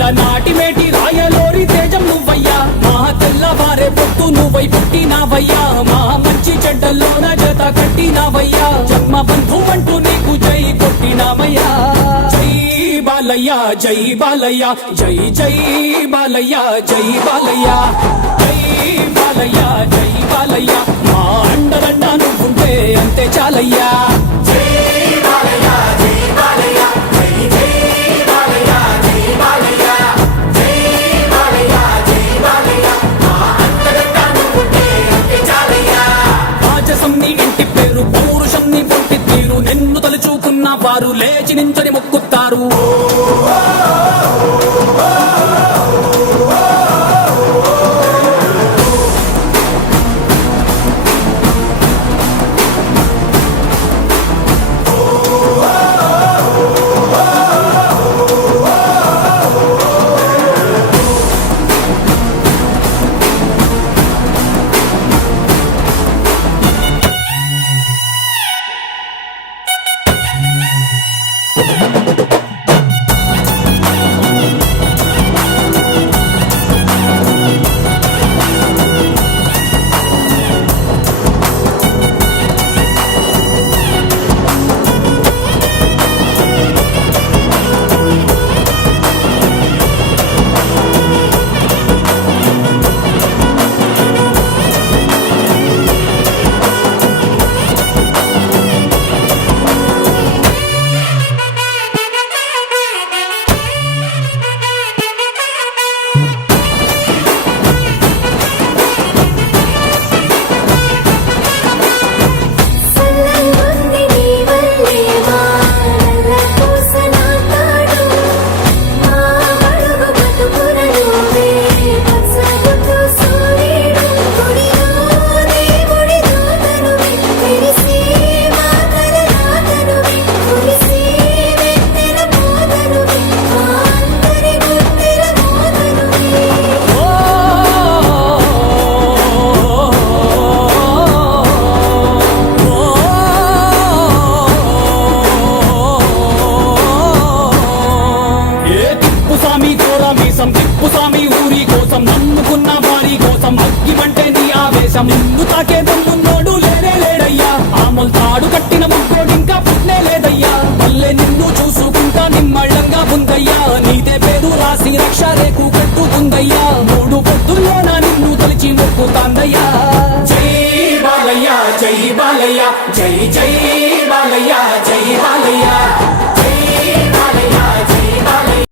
నాలుగు నాటిమేటి రాయలోరి తేజం నువ్వయ్యా. మా తెల్లవారే పొత్తు నువ్వై పుట్టినావయ్యా. మా మంచి చెడ్డల్లోన జత కట్టినావయ్యా. జన్మ బంధు అంటూ నీకు జై కొట్టినామయ్యా. జై బాలయ్యా జై బాలయ్యా జై జై బాలయ్యా జై బాలయ్యా. జై బాలయ్యా జై బాలయ్యా. మా అండదండ నువ్వుంటే అంతే చాలయ్యా. వారు లేచి నించొని మొక్కుతారు. ఆవేశం అగ్గిమంటే నీ ఆవేశం. నిన్ను తాకే దమ్మున్నోడు లేనే లేడయ్యా. ఆమోల్తాడు కట్టిన ముక్కోడు ఇంకా పుట్నే లేదయ్యా. మళ్ళీ నిన్ను చూసుకుంటా నిమ్మళ్ళంగా ఉందయ్యా. నీదే పేరు రాసి రక్ష రేకు కట్టుకుందయ్యా మూడు పొద్దుల్లోన నిన్ను తలిచి మొక్కుతాందయ్యా. జై బాలయ్య జై బాలయ్య. జై జై బాలయ్య జై బాలయ్య.